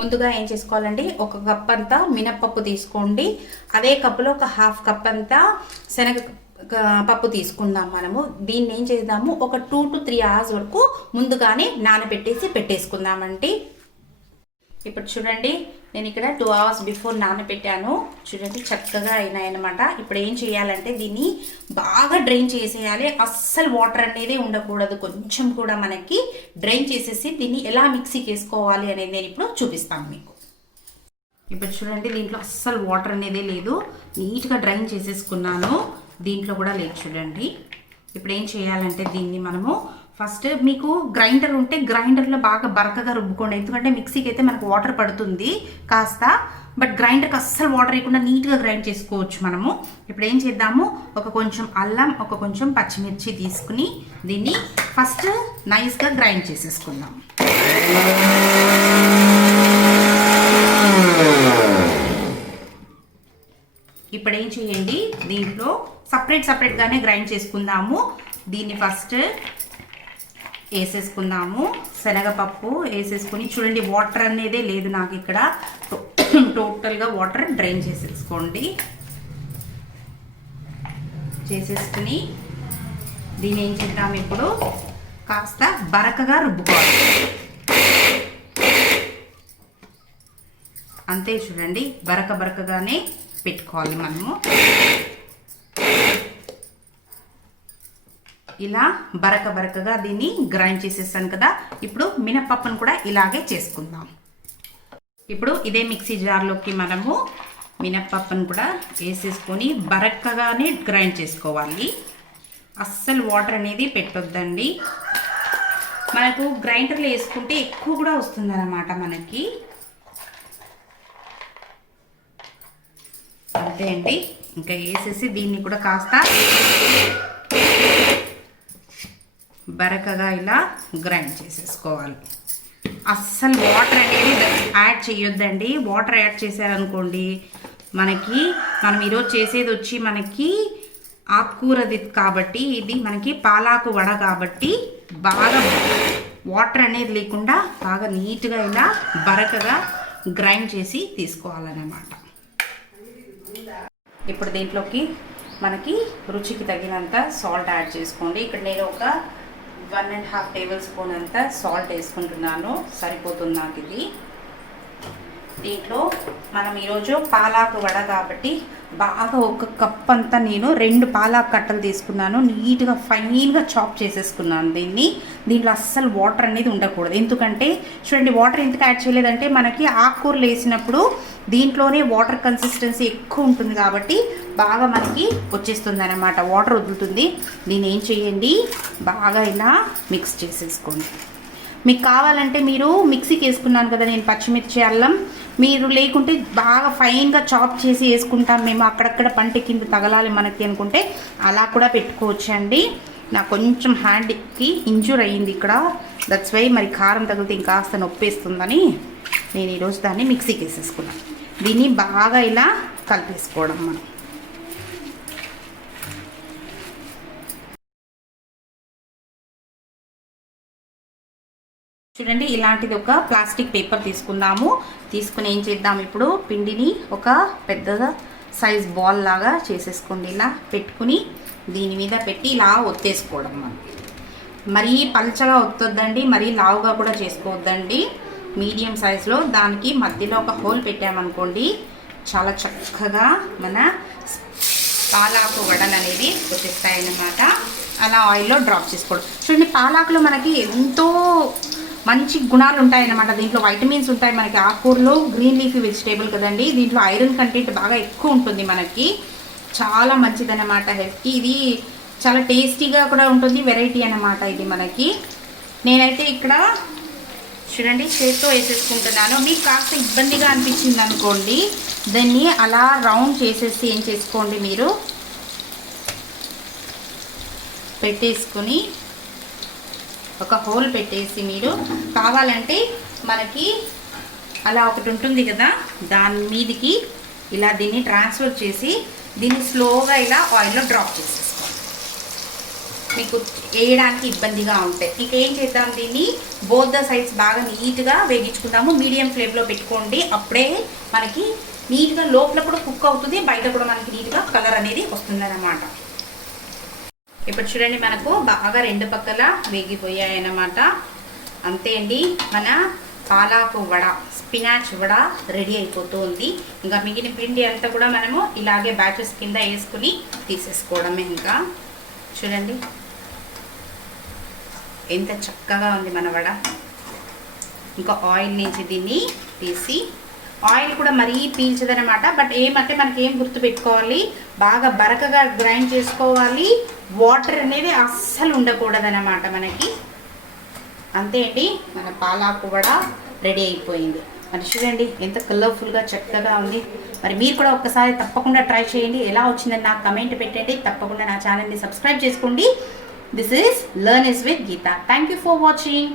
ముందుగా ఏం చేసుకోవాలండి, 1 కప్ అంతా మినప్పప్పు తీసుకోండి. అదే కప్పులో ఒక 1/2 కప్ అంతా శనగ పప్పు తీసుకుందాం. మనము దీన్ని ఏం చేద్దాము, ఒక 2 to 3 hours వరకు ముందుగానే పెట్టేసుకుందామండి. ఇప్పుడు చూడండి, నేను ఇక్కడ 2 hours బిఫోర్ నానబెట్టాను. చూడండి చక్కగా అయినాయన్నమాట. ఇప్పుడు ఏం చేయాలంటే దీన్ని బాగా డ్రైన్ చేసేయాలి. అస్సలు వాటర్ అనేది ఉండకూడదు. కొంచెం కూడా మనకి డ్రైన్ చేసేసి దీన్ని ఎలా మిక్సీకి వేసుకోవాలి అనేది నేను ఇప్పుడు చూపిస్తాను మీకు. ఇప్పుడు చూడండి, దీంట్లో అస్సలు వాటర్ అనేది లేదు. నీట్గా డ్రైన్ చేసేసుకున్నాను. దీంట్లో కూడా లేదు చూడండి. ఇప్పుడు ఏం చేయాలంటే దీన్ని మనము ఫస్ట్, మీకు గ్రైండర్ ఉంటే గ్రైండర్లో బాగా బరకగా రుబ్బుకోండి. ఎందుకంటే మిక్సీకి అయితే మనకు వాటర్ పడుతుంది కాస్త, బట్ గ్రైండర్కి అస్సలు వాటర్ వేయకుండా నీట్గా గ్రైండ్ చేసుకోవచ్చు మనము. ఇప్పుడు ఏం చేద్దాము, ఒక కొంచెం అల్లం, ఒక కొంచెం పచ్చిమిర్చి తీసుకుని దీన్ని ఫస్ట్ నైస్గా గ్రైండ్ చేసేసుకుందాం. ఇప్పుడు ఏం చేయండి, దీంట్లో సపరేట్గానే గ్రైండ్ చేసుకుందాము. దీన్ని ఫస్ట్ వేసేసుకుందాము. శనగపప్పు వేసేసుకుని చూడండి, వాటర్ అనేదే లేదు నాకు ఇక్కడ. టోటల్గా వాటర్ డ్రైన్ చేసేసుకోండి. చేసేసుకుని దీన్ని ఏం చేద్దాం, ఇప్పుడు కాస్త బరకగా రుబ్బుకోవాలి. అంతే చూడండి, బరకగానే పెట్టుకోవాలి మనము. ఇలా బరకగా దీన్ని గ్రైండ్ చేసేసాను కదా. ఇప్పుడు మినపప్పును కూడా ఇలాగే చేసుకుందాం. ఇప్పుడు ఇదే మిక్సీ జార్లోకి మనము మినపప్పును కూడా వేసేసుకొని బరకగానే గ్రైండ్ చేసుకోవాలి. అస్సలు వాటర్ అనేది పెట్టొద్దండి. మనకు గ్రైండర్లో వేసుకుంటే ఎక్కువ కూడా వస్తుంది అన్నమాట మనకి. అంతే అండి, ఇంకా వేసేసి దీన్ని కూడా కాస్త బరకగా ఇలా గ్రైండ్ చేసేసుకోవాలి. అస్సలు వాటర్ అనేది యాడ్ చేయొద్దండి. వాటర్ యాడ్ చేశారనుకోండి, మనం ఈరోజు చేసేది వచ్చి మనకి ఆకుకూరది కాబట్టి, ఇది మనకి పాలాకు వడ కాబట్టి బాగా వాటర్ అనేది లేకుండా బాగా నీట్గా ఇలా బరకగా గ్రైండ్ చేసి తీసుకోవాలన్నమాట. ఇప్పుడు దీంట్లోకి మనకి రుచికి తగినంత సాల్ట్ యాడ్ చేసుకోండి. ఇక్కడ నేను ఒక 1.5 టేబుల్ స్పూన్ అంత సాల్ట్ వేసుకుంటున్నాను. సరిపోతుంది నాకు ఇది. దీంట్లో మనం ఈరోజు పాలాకు వడ కాబట్టి బాగా 1 కప్ అంతా నేను 2 పాలాకు కట్టలు తీసుకున్నాను. నీట్గా ఫైన్గా చాప్ చేసేసుకున్నాను దీంట్లో అస్సలు వాటర్ అనేది ఉండకూడదు. ఎందుకంటే చూడండి, వాటర్ ఎందుకు యాడ్ చేయలేదంటే మనకి ఆకుకూరలు వేసినప్పుడు దీంట్లోనే వాటర్ కన్సిస్టెన్సీ ఎక్కువ ఉంటుంది కాబట్టి బాగా మనకి వచ్చేస్తుంది అన్నమాట, వాటర్ వదులుతుంది. దీన్ని ఏం చేయండి, బాగా ఇలా మిక్స్ చేసేసుకోండి. మీకు కావాలంటే మీరు మిక్సీకి వేసుకున్నాను కదా నేను పచ్చిమిర్చి, అల్లం, మీరు లేకుంటే బాగా ఫైన్గా చాప్ చేసి వేసుకుంటాం మేము, అక్కడక్కడ పంట కింద తగలాలి మనకి అనుకుంటే అలా కూడా పెట్టుకోవచ్చండి. నాకు కొంచెం హ్యాండ్కి ఇంజూర్ అయ్యింది ఇక్కడ, దట్స్ వై మరి కారం తగిలితే ఇంకాస్త నొప్పేస్తుందని నేను ఈరోజు దాన్ని మిక్సీకి వేసేసుకున్నాను. దీన్ని బాగా ఇలా కలిపేసుకోవడం మనం. చూడండి, ఇలాంటిది ఒక ప్లాస్టిక్ పేపర్ తీసుకుందాము. తీసుకుని ఏం చేద్దాం, ఇప్పుడు పిండిని ఒక పెద్ద సైజ్ బాల్ లాగా చేసేసుకోండి. ఇలా పెట్టుకుని దీని మీద పెట్టి ఇలా ఒత్తేసుకోవడం. మనం మరీ పల్చగా ఒత్తొద్దండి, మరీ లావుగా కూడా చేసుకోవద్దండి. మీడియం సైజులో దానికి మధ్యలో ఒక హోల్ పెట్టామనుకోండి, చాలా చక్కగా మన పాలాకు వడలు అనేది వచ్చేస్తాయన్నమాట. అలా ఆయిల్లో డ్రాప్ చేసుకోవడం. చూడండి, పాలాకులో మనకి ఎంతో మంచి గుణాలు ఉంటాయన్నమాట. దీంట్లో వైటమిన్స్ ఉంటాయి. మనకి ఆకుకూరలో గ్రీన్ లీఫీ వెజిటేబుల్ కదండి, దీంట్లో ఐరన్ కంటెంట్ బాగా ఎక్కువ ఉంటుంది. మనకి చాలా మంచిదన్నమాట హెల్త్కి. ఇది చాలా టేస్టీగా కూడా ఉంటుంది, వెరైటీ అన్నమాట ఇది మనకి. నేనైతే ఇక్కడ చూడండి చేతితో వేసేసుకుంటున్నాను. మీకు కాస్త ఇబ్బందిగా అనిపించింది అనుకోండి, దాన్ని అలా రౌండ్ చేసేసి ఏం చేసుకోండి, మీరు పెట్టేసుకొని ఒక హోల్ పెట్టేసి మీరు కావాలంటే మనకి అలా ఒకటి ఉంటుంది కదా, దాని మీదకి ఇలా దీన్ని ట్రాన్స్ఫర్ చేసి దీన్ని స్లోగా ఇలా ఆయిల్లో డ్రాప్ చేసేసుకోండి. మీకు వేయడానికి ఇబ్బందిగా ఉంటాయి. ఇక ఏం చేద్దాం, దీన్ని బోత్ ద సైడ్స్ బాగా నీట్గా వేగించుకుందాము. మీడియం ఫ్లేమ్లో పెట్టుకోండి, అప్పుడే మనకి నీట్గా లోపల కూడా కుక్ అవుతుంది, బయట కూడా మనకి నీట్గా కలర్ అనేది వస్తుందన్నమాట. ఇప్పుడు చూడండి, మనకు బాగా రెండు పక్కల వేగిపోయాయి అన్నమాట. అంతే అండి, మన పాలాకు వడ, స్పినాచ్ వడ రెడీ అయిపోతుంది. ఇంకా మిగిలిన పిండి అంతా కూడా మనము ఇలాగే బ్యాచెస్ కింద వేసుకుని తీసేసుకోవడమే. ఇంకా చూడండి ఎంత చక్కగా ఉంది మన వడ. ఇంకా ఆయిల్ నుంచి దీన్ని తీసి, ఆయిల్ కూడా మరీ పీల్చదనమాట. బట్ ఏమంటే మనకి ఏం గుర్తు పెట్టుకోవాలి, బాగా బరకగా గ్రైండ్ చేసుకోవాలి, వాటర్ అనేది అస్సలు ఉండకూడదనమాట మనకి. అంతే అండి, మన పాలాకు వడ రెడీ అయిపోయింది. మరి చూడండి ఎంత కలర్ఫుల్గా చక్కగా ఉంది. మరి మీరు కూడా ఒక్కసారి తప్పకుండా ట్రై చేయండి. ఎలా వచ్చిందని నాకు కమెంట్ పెట్టండి. తప్పకుండా నా ఛానల్ని సబ్స్క్రైబ్ చేసుకోండి. This is learn is with Geetha. Thank you for watching.